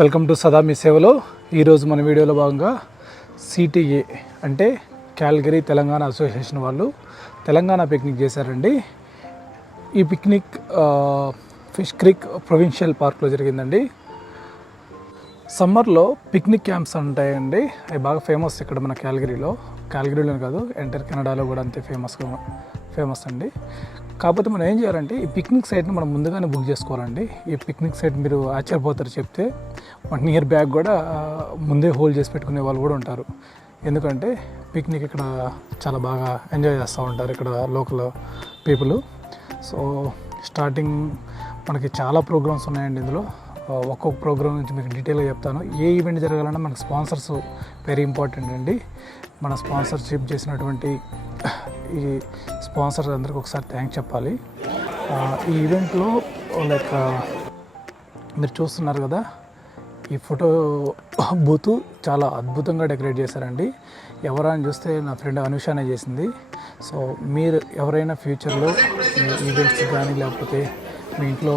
Welcome to సదా మీ సేవలో. ఈరోజు మన వీడియోలో భాగంగా సిటిఏ అంటే క్యాల్గరీ తెలంగాణ అసోసియేషన్ వాళ్ళు తెలంగాణ పిక్నిక్ చేశారండి. ఈ పిక్నిక్ ఫిష్ క్రీక్ ప్రొవిన్షియల్ పార్క్లో జరిగిందండి. సమ్మర్లో పిక్నిక్ క్యాంప్స్ ఉంటాయండి, అవి బాగా ఫేమస్ ఇక్కడ మన క్యాల్గరీలోనే కాదు ఎంటైర్ కెనడాలో కూడా అంతే ఫేమస్ అండి. కాకపోతే మనం ఏం చేయాలంటే ఈ పిక్నిక్ సైట్ని మనం ముందుగానే బుక్ చేసుకోవాలండి. ఈ పిక్నిక్ సైట్ మీరు ఆశ్చర్యపోతారు చెప్తే 1 year బ్యాక్ కూడా ముందే హోల్డ్ చేసి పెట్టుకునే వాళ్ళు కూడా ఉంటారు. ఎందుకంటే పిక్నిక్ ఇక్కడ చాలా బాగా ఎంజాయ్ చేస్తూ ఉంటారు ఇక్కడ లోకల్ పీపుల్. సో స్టార్టింగ్ మనకి చాలా ప్రోగ్రామ్స్ ఉన్నాయండి ఇందులో. ఒక్కొక్క ప్రోగ్రామ్ నుంచి మీకు డీటెయిల్గా చెప్తాను. ఏ ఈవెంట్ జరగాలన్నా మనకు స్పాన్సర్స్ వెరీ ఇంపార్టెంట్ అండి. మన స్పాన్సర్షిప్ చేసినటువంటి ఈ స్పాన్సర్స్ అందరికీ ఒకసారి థ్యాంక్స్ చెప్పాలి. ఈ ఈవెంట్లో లైక్ మీరు చూస్తున్నారు కదా, ఈ ఫోటో బూత్ చాలా అద్భుతంగా డెకరేట్ చేశారండి. ఎవరైనా చూస్తే నా ఫ్రెండ్ అనుషానే చేసింది. సో మీరు ఎవరైనా ఫ్యూచర్లో మీ ఈవెంట్స్ కానీ లేకపోతే మీ ఇంట్లో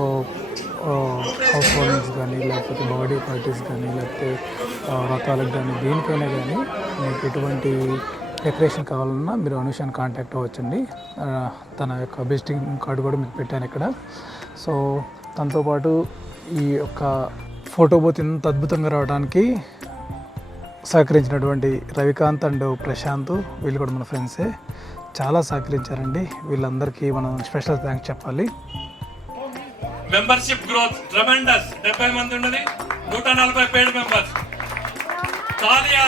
హౌస్ వార్మింగ్స్ కానీ లేకపోతే బర్త్డే పార్టీస్ కానీ లేకపోతే వ్రతాలకు కానీ దేనికైనా కానీ మీకు ఎటువంటి డెకరేషన్ కావాలన్నా మీరు అనుషాన్ని కాంటాక్ట్ అవ్వచ్చండి. తన యొక్క విజిటింగ్ కార్డు కూడా మీకు పెట్టాను ఇక్కడ. సో తనతో పాటు ఈ యొక్క ఫోటో బూత్ ఇంత అద్భుతంగా రావడానికి సహకరించినటువంటి రవికాంత్ అండ్ ప్రశాంత్, వీళ్ళు కూడా మన ఫ్రెండ్సే, చాలా సహకరించారండి. వీళ్ళందరికీ మనం స్పెషల్ థ్యాంక్స్ చెప్పాలి. Membership growth tremendous. 70 మంది ఉన్నది, 140 పెయిడ్ మెంబర్స్. తాలియా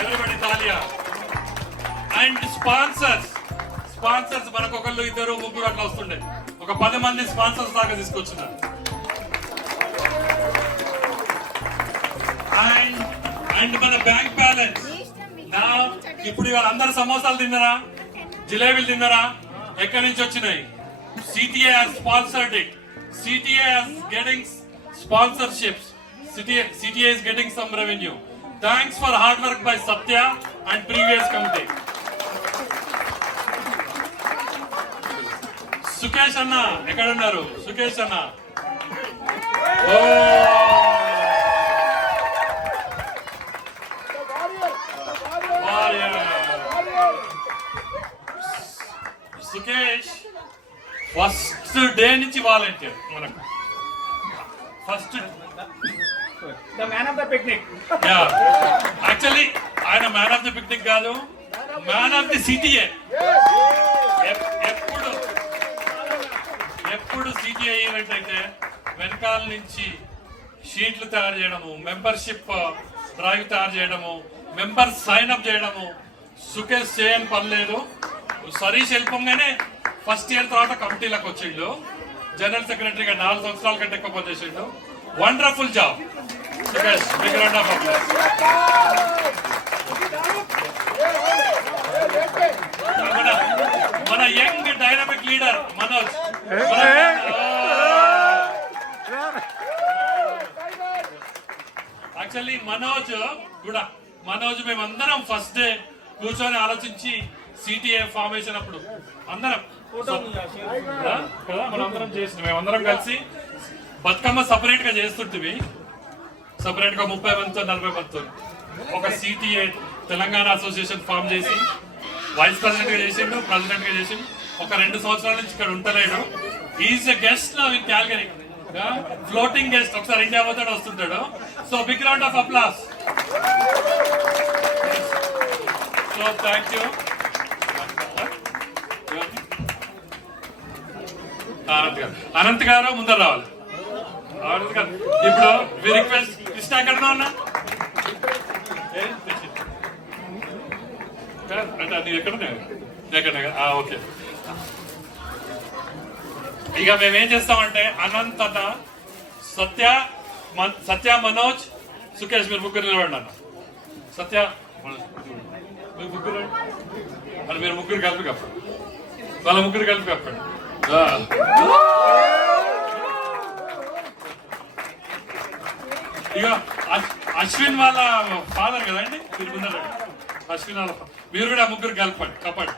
ఎవ్రీబడి, తాలియా. అండ్ స్పాన్సర్స్ మనకు ఒకళ్ళు 2 3 అట్లా వస్తుండే, ఒక 10 మంది స్పాన్సర్స్ దాకా తీసుకొచ్చున్నారు. అండ్ మన బ్యాంక్ బ్యాలెన్స్ నా ఇప్పుడు వాళ్ళందరూ సమోసాలు తిన్నారా, జిలేబీలు తిన్నారా, ఎక్కడి నుంచి వచ్చినాయి? CTA has sponsored it. CTA is getting sponsorships. CTA is getting some revenue. Thanks for hard work by Satya and previous committee. Sukesh అన్న ఎక్కడ ఉన్నారు? సుకేష్ అన్న, సుకేష్ ఫస్ట్ డే నుంచి వాలంటీర్ మనకు. First man of the picnic. Actually ఆయన man of the picnic కాదు, man of the సిటిఏ. ఎప్పుడు సిటిఏ event అయితే వెనకాల నుంచి షీట్లు తయారు చేయడము, మెంబర్షిప్ డ్రైవ్ తయారు చేయడము, మెంబర్ సైన్ అప్ చేయడము సుకేష్ చేయని పర్లేదు. సరీష్ వెళ్ళిపోగానే ఫస్ట్ ఇయర్ తర్వాత కమిటీలకు వచ్చిండు. జనరల్ సెక్రటరీగా 4 సంవత్సరాల కంటే ఎక్కువ పనిచేసిండు. Wonderful job Sukesh. Big round of applause. మన young dynamic leader Manoj. Actually Manoj మేమందరం ఫస్ట్ డే కూర్చొని ఆలోచించి సిటిఏ ఫార్మేషన్ అప్పుడు అందరం మనందరం చేసి మేమందరం కలిసి బతుకమ్మ సపరేట్ గా చేస్తుంటివి. సపరేట్ గా 30 మందితో 40 మందితో ఒక సిటిఏ తెలంగాణ అసోసియేషన్ ఫామ్ చేసి వైస్ ప్రెసిడెంట్ గా చేసిండు, ప్రెసిడెంట్ గా చేసిండు. ఒక 2 సంవత్సరాల నుంచి ఇక్కడ ఉంటలేడు. Is a guest now in Calgary, floating guest. ఒకసారి ఇండియా పోతాడు, వస్తుంటాడు. So big round of applause. So thank you. Anant గారు ముందర రావాలి. ఇప్పుడు మీ రిక్వెస్ట్. కృష్ణ ఎక్కడ ఉన్నా ఎక్కడ ఓకే. ఇక మేమేం చేస్తామంటే అనంత్ అన్న, సత్య మనోజ్, సుకేష్ మీరు ముగ్గురు నిలబడి అన్న. సత్య మీరు ముగ్గురు అని మీరు ముగ్గురు కలిపి కప్పండి. వాళ్ళ ముగ్గురు కలిపి కప్పండి. ఇక అశ్విన్ వాళ్ళ ఫాదర్ కదండి మీరు ముందర. అశ్విన్ వాళ్ళ మీరు కూడా ముగ్గురు కప్పండి.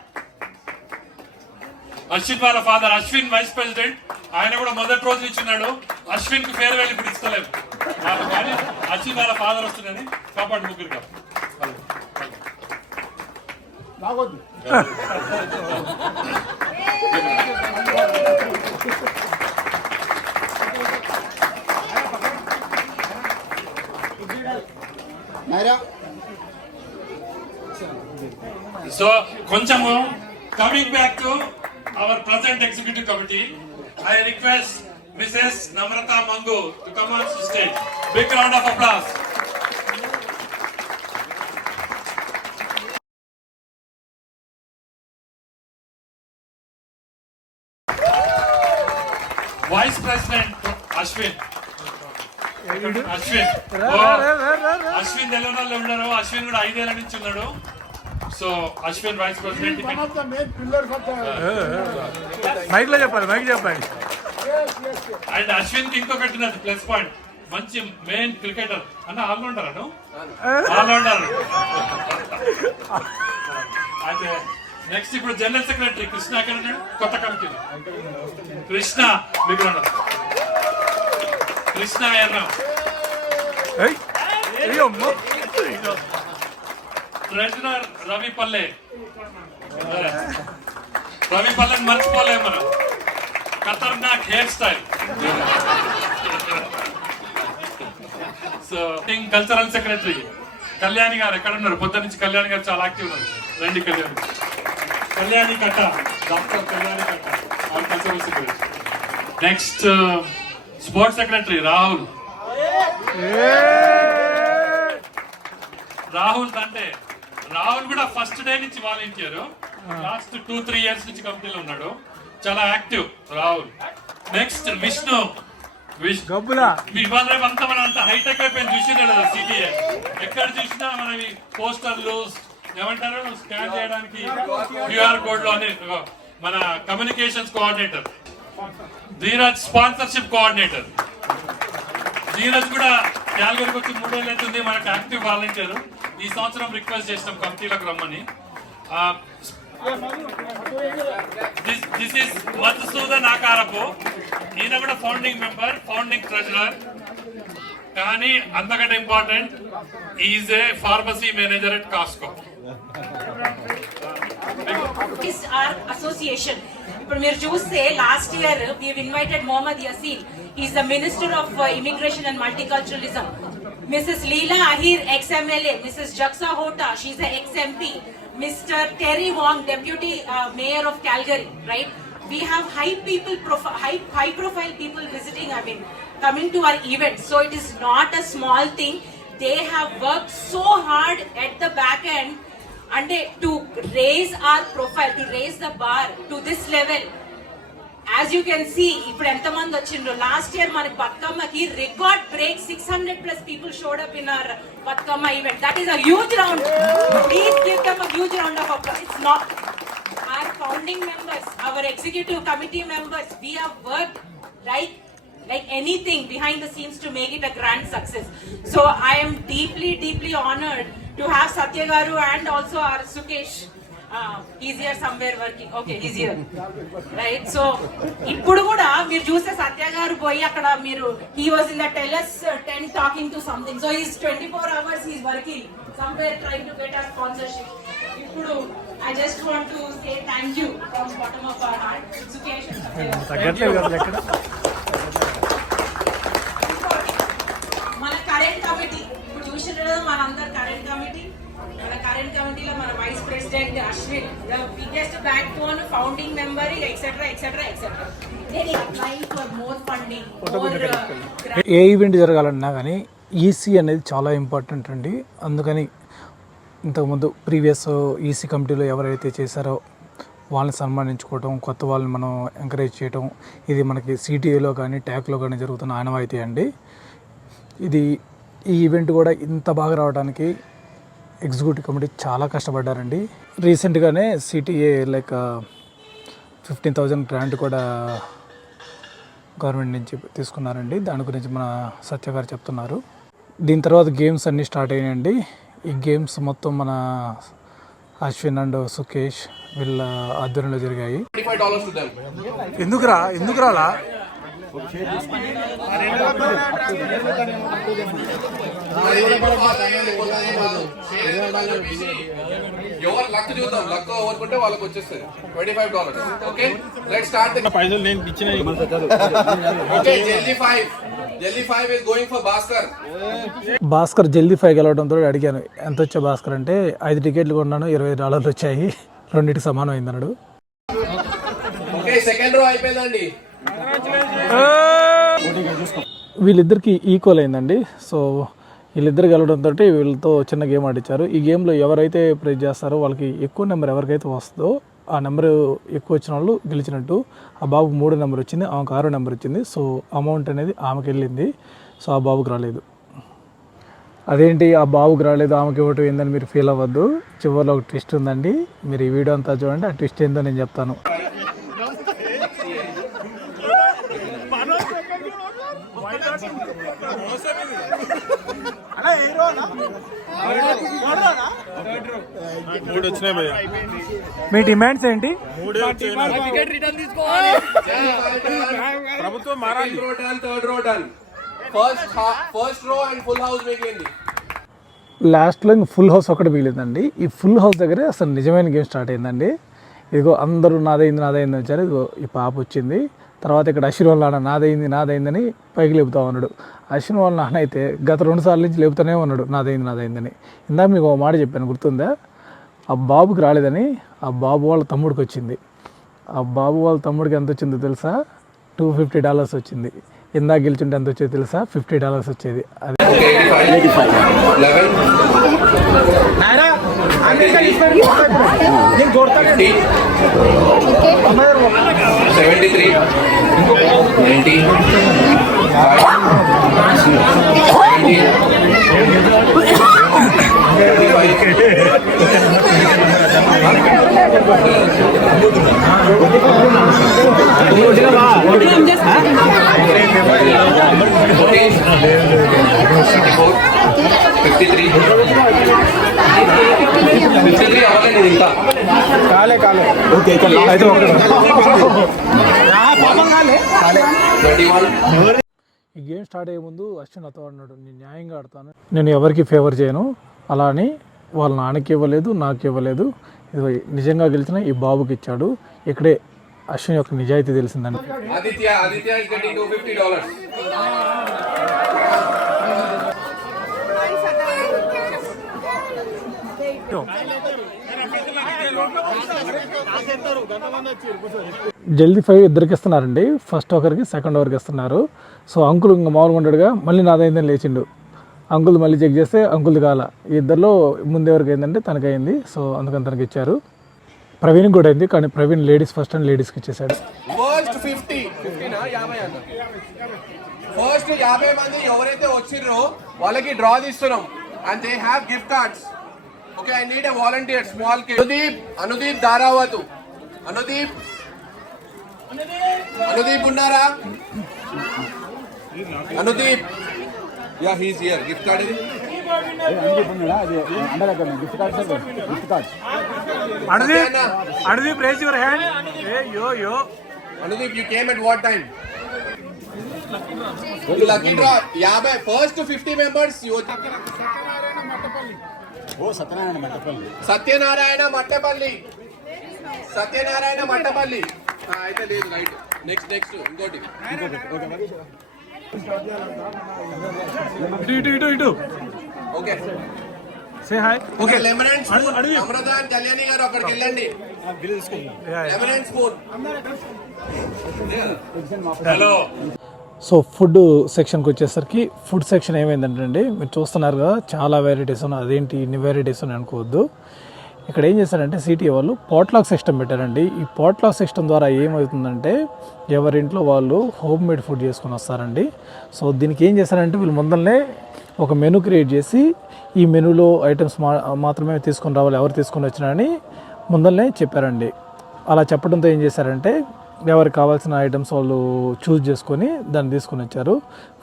అశ్విన్ వాళ్ళ ఫాదర్, అశ్విన్ వైస్ ప్రెసిడెంట్, ఆయన కూడా మొదటి రోజు ఇచ్చినాడు. అశ్విన్ కి ఫేర్వెల్ ఇప్పుడు ఇస్తలేము. నుంచి వాళ్ళ ఫాదర్ వస్తుందని కాపాడు ముగ్గురు కాదు సో కొంచెము coming back to our present executive committee I request Mrs Namrata Mangu to come on stage big round of applause vice president Ashwin Ashwin తెలంగాణలో ఉన్నారు అశ్విన్ కూడా 5 ఏళ్ల నుంచి ఉన్నాడు so Ashwin vice president mike లో చెప్పండి అండ్ అశ్విన్ కి ఇంకొకటి ఉన్నది ప్లస్ పాయింట్ మంచి మెయిన్ క్రికెటర్ అన్న ఆల్రౌండర్ అను ఆల్రౌండర్ అయితే నెక్స్ట్ ఇప్పుడు జనరల్ సెక్రటరీ కృష్ణ ఎక్కడ ఉన్నాడు కొత్త కమిటీ కృష్ణ మీకు కృష్ణ ఎర్ర ట్రెజరర్ రవి పల్లె మర్చిపోలేము మనం ఖతర్నాక్ hair style so cultural secretary Kalyani గారు ఎక్కడ ఉన్నారు పొద్దు నుంచి కళ్యాణి గారు చాలా యాక్టివ్ ఉన్నారు రండి కళ్యాణి కట్ట డాక్టర్ కళ్యాణి కట్ట cultural secretary next sports secretary Rahul అంటే రాహుల్ కూడా ఫస్ట్ డే నుంచి వాలంటీర్ లాస్ట్ 2-3 years నుంచి కంపెనీలో ఉన్నాడు చాలా యాక్టివ్ రాహుల్ నెక్స్ట్ విష్ణు ఇవాళ రేపు అంతా మనం అంత హైటెక్ అయిపోయింది చూసినా కదా సిటీఏ ఎక్కడ చూసినా మనవి పోస్టర్లు ఏమంటారు స్కాన్ చేయడానికి క్యూఆర్ కోడ్ లో మన communications coordinator Dheeraj sponsorship coordinator Dheeraj కూడా క్యాల్గరీకి వచ్చి 3 ఏళ్ళు అవుతుంది మనకు యాక్టివ్ వాలంటీర్ ఈ సంవత్సరం రిక్వెస్ట్ చేసినాం కంపెనీలకు రమ్మని దిస్ ఇస్ మధుసూదన్ ఆకారపు ఈయన కూడా ఫౌండింగ్ మెంబర్ ఫౌండింగ్ ట్రెజరర్ కానీ అంతకంటే important is a pharmacy manager at Costco our association ఇప్పుడు మీరు చూస్తే last year we have invited Mohammad Yasin. He is the Minister of Immigration and Multiculturalism. Mrs. Leela Ahir, ex-MLA. Mrs. Jaksa Hota, she is a ex-MP. Mr. Terry Wong, Deputy Mayor of Calgary, right? We have high profile people visiting, coming to our events. So it is not a small thing. They have worked so hard at the back end and to raise our profile, to raise the bar to this level. As you can see, ఇప్పుడు ఎంతమంది వచ్చిండ్రు last year మన బతుకమ్మకి record break 600+ people showed up in our Bathukamma event. That is a huge round. Please give them a huge round of applause. It's not our founding members, our executive committee members. We have worked like anything behind the scenes to make it a grand success. So I am deeply honored to have Satya Garu and also our Sukesh. He's here somewhere working. Okay, he's here. Right? So, ఇప్పుడు కూడా మీరు చూస్తే సత్య గారు పోయి అక్కడ మీరు he was in the TELUS tent talking to something. So he's 24 hours he's working somewhere trying to get our sponsorship. ఇప్పుడు I just want to say thank you from bottom of our heart. Sukesh and Satya. మన current committee ఇప్పుడు చూసినట్టు మనందరు current committee మన కరెంట్ కమిటీలో మన vice president Ashwin the biggest backbone founding member etcetera నేను అప్లైయింగ్ ఫర్ మోర్ ఫండింగ్ ఏ ఈవెంట్ జరగాలన్నా కానీ ఈసీ అనేది చాలా ఇంపార్టెంట్ అండి. అందుకని ఇంతకుముందు ప్రీవియస్ ఈసీ కమిటీలో ఎవరైతే చేశారో వాళ్ళని సన్మానించుకోవటం, కొత్త వాళ్ళని మనం ఎంకరేజ్ చేయటం, ఇది మనకి సిటీఏలో కానీ ట్యాక్లో కానీ జరుగుతున్న ఆనవాయితీ అండి. ఈ ఈవెంట్ కూడా ఇంత బాగా రావడానికి ఎగ్జిక్యూటివ్ కమిటీ చాలా కష్టపడ్డారండి. రీసెంట్గానే సిటీఏ లైక్ 15,000 గ్రాంట్ కూడా గవర్నమెంట్ నుంచి తీసుకున్నారండి. దాని గురించి మన సత్య గారు చెప్తున్నారు. దీని తర్వాత గేమ్స్ అన్నీ స్టార్ట్ అయినాయండి. ఈ గేమ్స్ మొత్తం మన అశ్విన్ అండ్ సుకేష్ వీళ్ళ ఆధ్వర్యంలో జరిగాయి. ఎందుకు రాలా ఎవరు లక్ చూద్దాం, లక్ ఓవర్కుంటే వాళ్ళకి వచ్చేస్తుంది $25. Okay, let's start. పైసలు నేను ఇచ్చిన okay, jelly 5 is going for Bhaskar. Bhaskar జల్దీ 5 గెలవడంతో అడిగాను ఎంత వచ్చా భాస్కర్ అంటే 5 టికెట్లు కొన్నాను $20 వచ్చాయి, రెండింటికి సమానం అయిందన్నాడు. ఓకే, సెకండ్ రో అయిపోయిందండి. వీళ్ళిద్దరికి ఈక్వల్ అయిందండి. సో వీళ్ళిద్దరు గెలవడంతో వీళ్ళతో చిన్న గేమ్ ఆడించారు. ఈ గేమ్లో ఎవరైతే ప్రైజ్ చేస్తారో వాళ్ళకి ఎక్కువ నెంబర్ ఎవరికైతే వస్తుందో ఆ నెంబర్ ఎక్కువ వచ్చిన వాళ్ళు గెలిచినట్టు. ఆ బాబుకి 3 నెంబర్ వచ్చింది, ఆమెకు 6 నెంబర్ వచ్చింది. సో అమౌంట్ అనేది ఆమెకి వెళ్ళింది. సో ఆ బాబుకి రాలేదు. అదేంటి ఆ బాబుకి రాలేదు ఆమెకి ఇవ్వటం ఏందని మీరు ఫీల్ అవ్వద్దు. చివరిలో ఒక ట్విస్ట్ ఉందండి, మీరు ఈ వీడియో అంతా చూడండి. ఆ ట్విస్ట్ ఏందో నేను చెప్తాను. మీ డిమాండ్స్ ఏంటి? ప్రభుత్వం మారాలి. Third row done. First row and full house మిగిలింది. లాస్ట్లో ఇంక ఫుల్ హౌస్ ఒకటి మిగిలిందండి. ఈ ఫుల్ హౌస్ దగ్గరే అసలు నిజమైన గేమ్ స్టార్ట్ అయిందండి. ఇదిగో అందరూ నాదైంది వచ్చారు. ఇదిగో ఈ పాప వచ్చింది. తర్వాత ఇక్కడ అశ్విన్ వాళ్ళ నాన్న నాదైందని పైకి లేపుతా ఉన్నాడు. అశ్విన్ వాళ్ళ నాన్న అయితే గత 2 సార్లు నుంచి లేపుతూనే ఉన్నాడు నాదైందని. ఇందాక మీకు ఒక మాట చెప్పాను గుర్తుందా? ఆ బాబుకి రాలేదని ఆ బాబు వాళ్ళ తమ్ముడికి వచ్చింది. ఆ బాబు వాళ్ళ తమ్ముడికి ఎంత వచ్చిందో తెలుసా? $250 వచ్చింది. ఇందాక గెలిచుంటే ఎంత వచ్చేది తెలుసా? $50 వచ్చేది. అదే 53 అవ్వలేదు ఇంకా. కాలే ఓకే అయితే 21. ఈ గేమ్ స్టార్ట్ అయ్యే ముందు అశ్విన్ నాతో అన్నాడు, నేను న్యాయంగా ఆడతాను, నేను ఎవరికి ఫేవర్ చేయను. అలా అని వాళ్ళ నాన్నకి ఇవ్వలేదు, నాకు ఇవ్వలేదు. ఇది నిజంగా గెలిచిన ఈ బాబుకి ఇచ్చాడు. ఇక్కడే అశ్విన్ యొక్క నిజాయితీ తెలిసిందండి. Aditya is getting $250. జల్దీ 5 ఇద్దరికి ఇస్తున్నారండి. ఫస్ట్ ఒకరికి, సెకండ్ ఒకరికి ఇస్తున్నారు. సో అంకుల్ ఇంకా మామూలుగా ఉంటాడుగా, మళ్ళీ నాదైందని లేచిండు. అంకుల్ మళ్ళీ చెక్ చేస్తే అంకుల్ది కాల. ఈ ఇద్దరిలో ముందెవరికి అయిందంటే తనకైంది. సో అందుకని తనకి ఇచ్చారు. ప్రవీణ్ కూడా అయింది, కానీ ప్రవీణ్ లేడీస్ ఫస్ట్ అండ్ లేడీస్కి ఇచ్చేసాడు. ఫస్ట్ 50 మంది ఎవరైతే వచ్చిర్రో వాళ్ళకి డ్రా తీస్తున్నాం. And they have gift cards. Okay, I need a volunteer, small kid. Anudeep Daravath. Anudeep ఉన్నారా? Anudeep, yeah he is here. Gift card ఇది. Anudeep, raise your hand. Hey, yo. Anudeep, you came at what time? You lucky draw. First 50 members. Satyanarayana Mattapalli. అయితే లేదు, right. Next ఇంకోటి. ఇటు okay, say hi. Okay. Lemon and spoon. Amrita and Kalyani గారు అక్కడికి వెళ్ళండి. Lemon and spoon. Hello. So food సెక్షన్కి వచ్చేసరికి food section ఏమైందంటే మీరు చూస్తున్నారు కదా, చాలా వెరైటీస్ ఉన్నాయి. అదేంటి ఇన్ని వెరైటీస్ ఉన్నాయి అనుకోవద్దు. ఇక్కడ ఏం చేశారంటే సిటీ వాళ్ళు పాట్లాక్ సిస్టమ్ పెట్టారండి. ఈ పాట్లాక్ సిస్టమ్ ద్వారా ఏమవుతుందంటే ఎవరింట్లో వాళ్ళు హోమ్ మేడ్ ఫుడ్ చేసుకొని వస్తారండి. సో దీనికి ఏం చేశారంటే వీళ్ళు ముందరనే ఒక మెనూ క్రియేట్ చేసి ఈ మెనూలో ఐటమ్స్ మాత్రమే తీసుకొని రావాలి, ఎవరు తీసుకొని వచ్చినా అని ముందరనే చెప్పారండి. అలా చెప్పడంతో ఏం చేశారంటే ఎవరికి కావాల్సిన ఐటమ్స్ వాళ్ళు చూస్ చేసుకొని దాన్ని తీసుకొని వచ్చారు.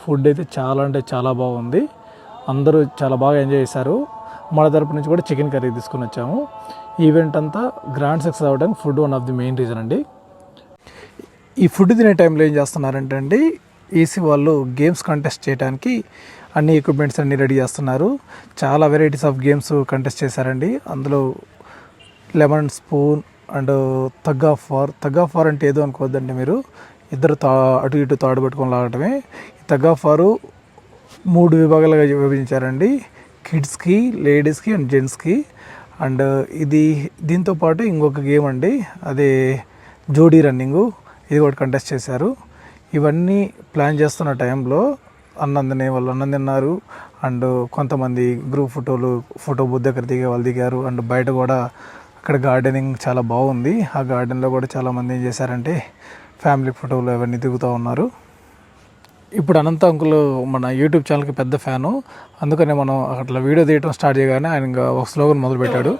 ఫుడ్ అయితే చాలా అంటే చాలా బాగుంది. అందరూ చాలా బాగా ఎంజాయ్ చేశారు. మన తరపు నుంచి కూడా చికెన్ కర్రీ తీసుకొని వచ్చాము. ఈవెంట్ అంతా గ్రాండ్ సక్సెస్ అవ్వడానికి food one of the main reason అండి. ఈ ఫుడ్ తినే టైంలో ఏం చేస్తున్నారంటే అండి, ఈసీ వాళ్ళు గేమ్స్ కంటెస్ట్ చేయడానికి అన్ని ఎక్విప్మెంట్స్ అన్నీ రెడీ చేస్తున్నారు. చాలా వెరైటీస్ ఆఫ్ గేమ్స్ కంటెస్ట్ చేశారండి. అందులో lemon spoon and tug of war అంటే ఏదో అనుకోవద్దండి మీరు, ఇద్దరు అటు ఇటు తాడు పట్టుకొని లాగటమే. ఈ తగ్ ఆఫ్ వారు 3 విభాగాలుగా విభజించారండి, కిడ్స్కి, లేడీస్కి అండ్ జెంట్స్కి. అండ్ దీంతోపాటు ఇంకొక గేమ్ అండి, అదే జోడీ రన్నింగు, ఇది కూడా కంటెస్ట్ చేశారు. ఇవన్నీ ప్లాన్ చేస్తున్న టైంలో అన్నం తిన్నారు. అండ్ కొంతమంది గ్రూప్ ఫోటో బూత్ దగ్గర దిగే వాళ్ళు దిగారు. అండ్ బయట కూడా అక్కడ గార్డెనింగ్ చాలా బాగుంది. ఆ గార్డెన్లో కూడా చాలామంది ఏం చేశారంటే ఫ్యామిలీ ఫోటోలు అవన్నీ దిగుతూ ఉన్నారు. ఇప్పుడు అనంత అంకుల్ మన యూట్యూబ్ ఛానల్కి పెద్ద ఫ్యాను, అందుకనే మనం అట్లా వీడియో తీయడం స్టార్ట్ చేయగానే ఆయన ఇంకా ఒక స్లోగన్ మొదలుపెట్టాడు.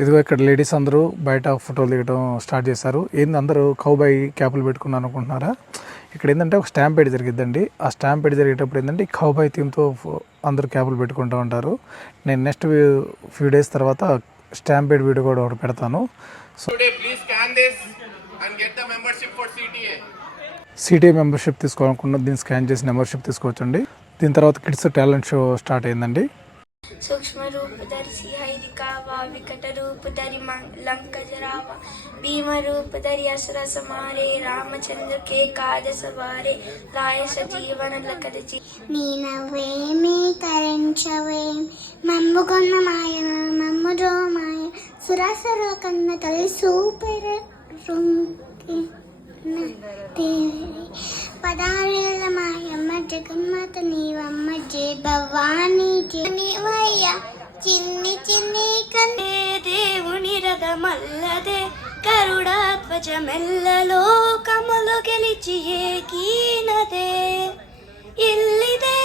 ఇదిగో ఇక్కడ లేడీస్ అందరూ బయట ఫోటోలు దిగడం స్టార్ట్ చేశారు. ఏంది అందరూ కౌబాయ్ క్యాపులు పెట్టుకున్నాను అనుకుంటున్నారా? ఇక్కడ ఏంటంటే ఒక స్టాంపేడ్ జరిగిద్దండి. ఆ స్టాంపేడ్ జరిగేటప్పుడు ఏంటంటే కౌబాయ్ థీమ్తో అందరూ క్యాపులు పెట్టుకుంటూ ఉంటారు. నేను నెక్స్ట్ ఫ్యూ డేస్ తర్వాత స్టాంపేడ్ వీడియో కూడా ఒకటి పెడతాను. సో సిటిఏ మెంబర్షిప్ తీసుకోవాలనుకున్న దీన్ని స్కాన్ చేసి మెంబర్షిప్ తీసుకోవచ్చండి. దీని తర్వాత కిడ్స్ టాలెంట్ షో స్టార్ట్ అయిందండి. सूक्ष्म रूप धरि सिंहई दिखावा, विकट रूप धरि लंक जरावा, भीम रूप धरि असुर संहारे, रामचंद्र के काज सवारे, लाए सजीवन लखद जी. నీనవేమి తరించవేమి మమ్ముకొన్న మాయ మమ్ముజో మాయ సురాసుర కన్న తల్లి సూపర్ రుంకి పదారేళ్ళ మాయమ్మ జగన్మాత నీవమ్మ జయ భవానీ నీవయ్య చిన్ని చిన్ని కన్నే దేవుని రథమల్లదే గరుడాధ్వజ మెల్లలోకములు గెలిచి ఏకీనదే, ఇల్లిదే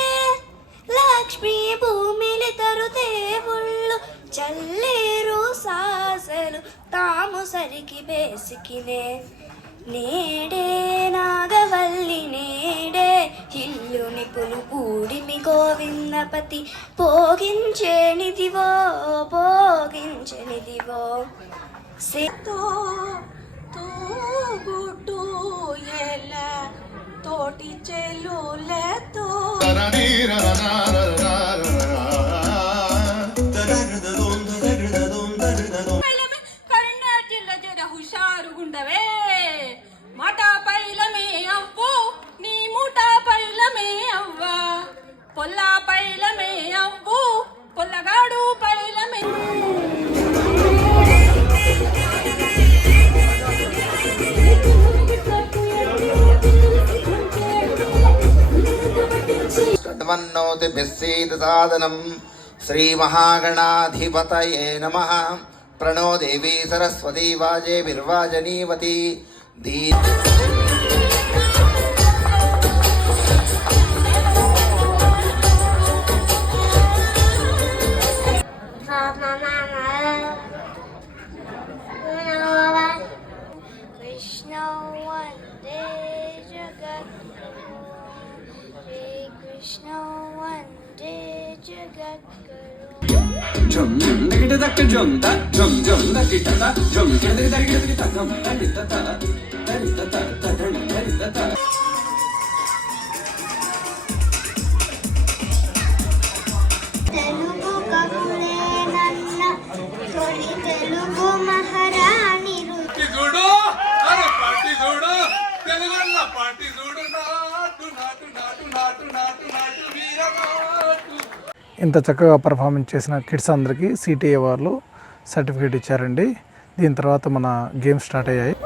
లక్ష్మీ భూమిలి తరు దేవుళ్ళు చల్లేరు సాసలు తాము సరికి బేసికినే. నేడే నాగవల్లి నేడే ఇల్లుని పులుపూడిమి గోవిందపతి భోగించేనిదివో సేతో తోబుట్టు ఎల తోటి చెలులతో హుషారుగుండవే మాటా పైలమే అవ్వు నీ ముఠా పైలమే అవ్వా, పొల్లా పైలమే అవ్వు పొల్లగాడు పైలమే. తన్వన్నోతి బిస్సీద సాదనం శ్రీ మహాగణాధిపతయే నమః. ప్రణో దేవీ సరస్వతీ వాజే విర్వాజనీవతి దీ కృష్ణ వందే జగద్గురు, శ్రీ కృష్ణ వందే జగద్గురు. Jum jum da kita tak jum ta jum jum da kita ta jum kita da kita jum da kita ta Telugu కవులే నన్న తొలి తెలుగు మహారాణి చూడు అరే పార్టీ చూడు తెలుగుల పార్టీ చూడు నాటు నాటు నాటు నాటు నాటు నాటు వీరనాటు. ఇంత చక్కగా పర్ఫార్మెన్స్ చేసిన కిడ్స్ అందరికీ సిటిఏ వాళ్ళు సర్టిఫికేట్ ఇచ్చారండి. దీని తర్వాత మన గేమ్స్ స్టార్ట్ అయ్యాయి.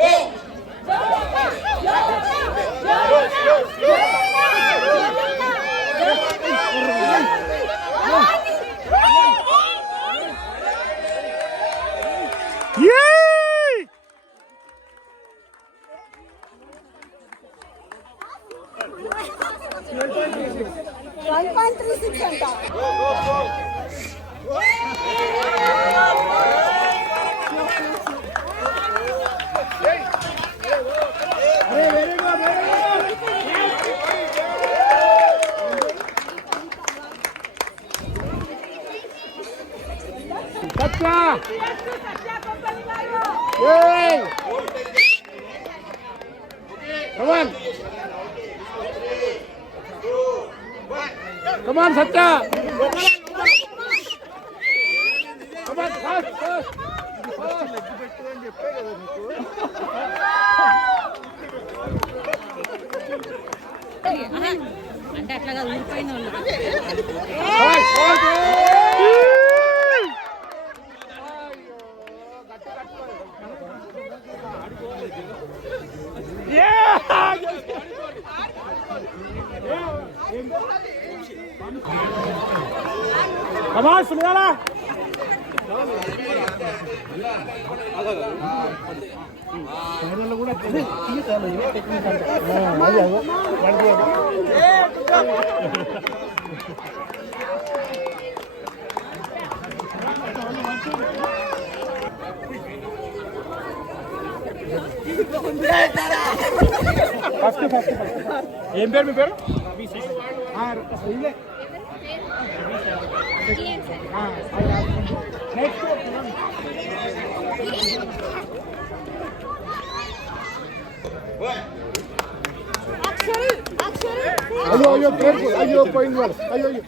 Hey! 1.36 అంట. Come on, Satya. అంటే అట్లాగా ఊరిపోయిన వాళ్ళు Come on, Sumela. ఏం పేరు మీ పేరు? అయ్యో అయ్యో కేర్ఫుల్ అయ్యో పోయింది వాళ్ళు అయ్యో అయ్యో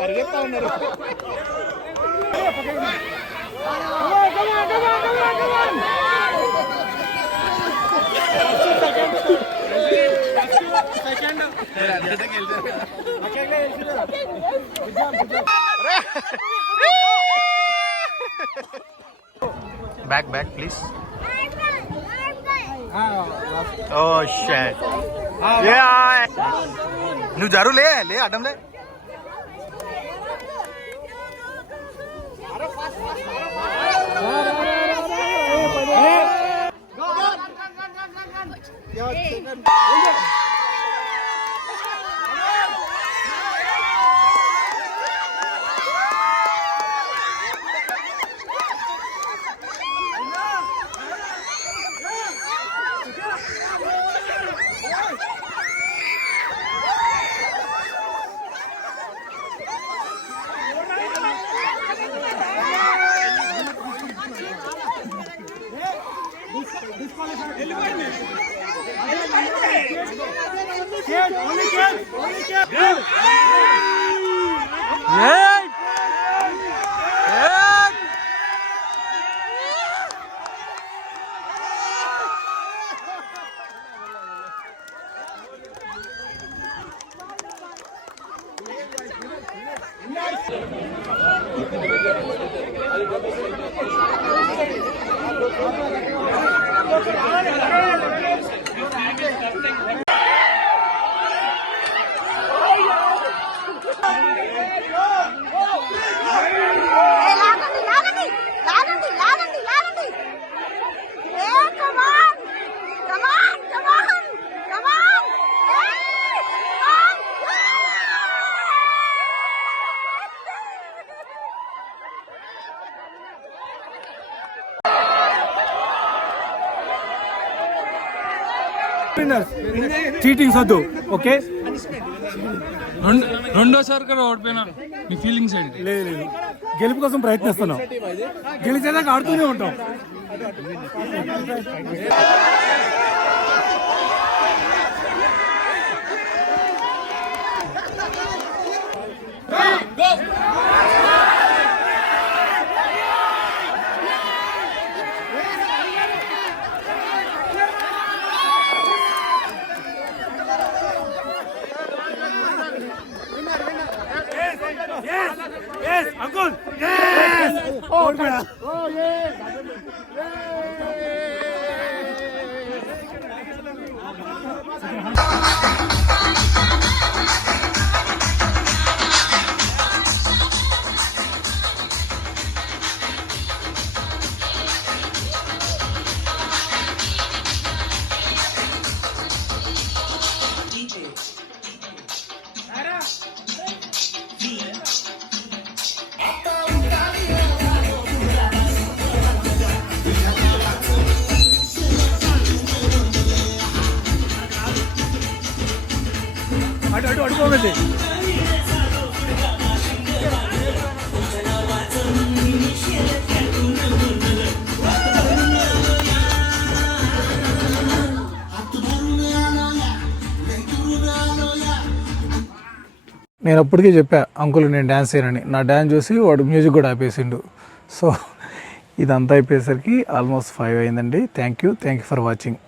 పరిగెత్తా ఉన్నారు. Back, please. Oh shit. Yeah. నువ్వు జరు లే అడ్డం లే. చీటింగ్స్ వద్దు ఓకే. రెండోసారి కూడా ఓడిపోయినా మీ ఫీలింగ్స్ ఏంటి? లేదు గెలుపు కోసం ప్రయత్నిస్తున్నాం, గెలిచేదాకా ఆడుతూనే ఉంటాం. Yes! నేను అప్పటికే చెప్పా అంకుల్ నేను డ్యాన్స్ చేయనని. నా డ్యాన్స్ చూసి వాడు మ్యూజిక్ కూడా ఆపేసిండు. సో ఇదంతా అయిపోయేసరికి ఆల్మోస్ట్ 5 అయిందండి. Thank you for watching.